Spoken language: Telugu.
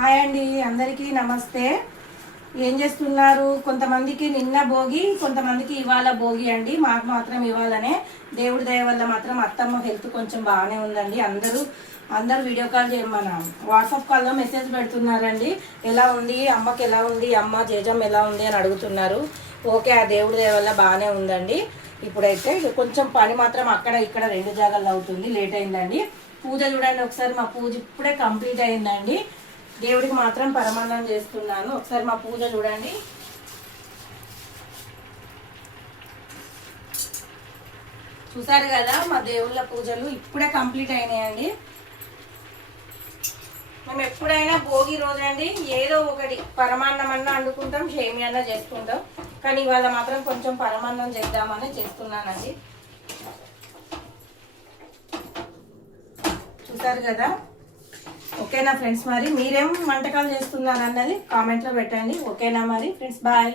హాయ్ అండి, అందరికీ నమస్తే. ఏం చేస్తున్నారు? కొంతమందికి నిన్న భోగి, కొంతమందికి ఇవాళ భోగి అండి. మాకు మాత్రం ఇవాళనే. దేవుడి దయ వల్ల మాత్రం అత్తమ్మ హెల్త్ కొంచెం బాగానే ఉందండి. అందరూ వీడియో కాల్ మన వాట్సాప్ కాల్లో మెసేజ్ పెడుతున్నారండి. ఎలా ఉంది అమ్మకి, ఎలా ఉంది అమ్మ జేజమ్మ ఎలా ఉంది అని అడుగుతున్నారు. ఓకే, ఆ దేవుడి దయ వల్ల బాగానే ఉందండి. ఇప్పుడైతే కొంచెం పని మాత్రం అక్కడ ఇక్కడ 2 జాగాల్లో అవుతుంది, లేట్ అయిందండి. పూజ చూడండి ఒకసారి. మా పూజ ఇప్పుడే కంప్లీట్ అయిందండి. దేవుడికి మాత్రం పరమాన్నం చేస్తున్నాను. ఒకసారి మా పూజ చూడండి. చూసారు కదా, మా దేవుళ్ళ పూజలు ఇప్పుడే కంప్లీట్ అయినాయండి. మేము ఎప్పుడైనా భోగి రోజు అండి ఏదో ఒకటి పరమాన్నం అన్నా వండుకుంటాం, షేమియా చేసుకుంటాం. కానీ ఇవాళ మాత్రం కొంచెం పరమాన్నం చేద్దామని చేస్తున్నానండి. చూసారు కదా. ఓకేనా ఫ్రెండ్స్? మరి మీరేం వంటకాలు చేస్తున్నారు అన్నది కామెంట్లో పెట్టండి. ఓకేనా మరి ఫ్రెండ్స్? బాయ్.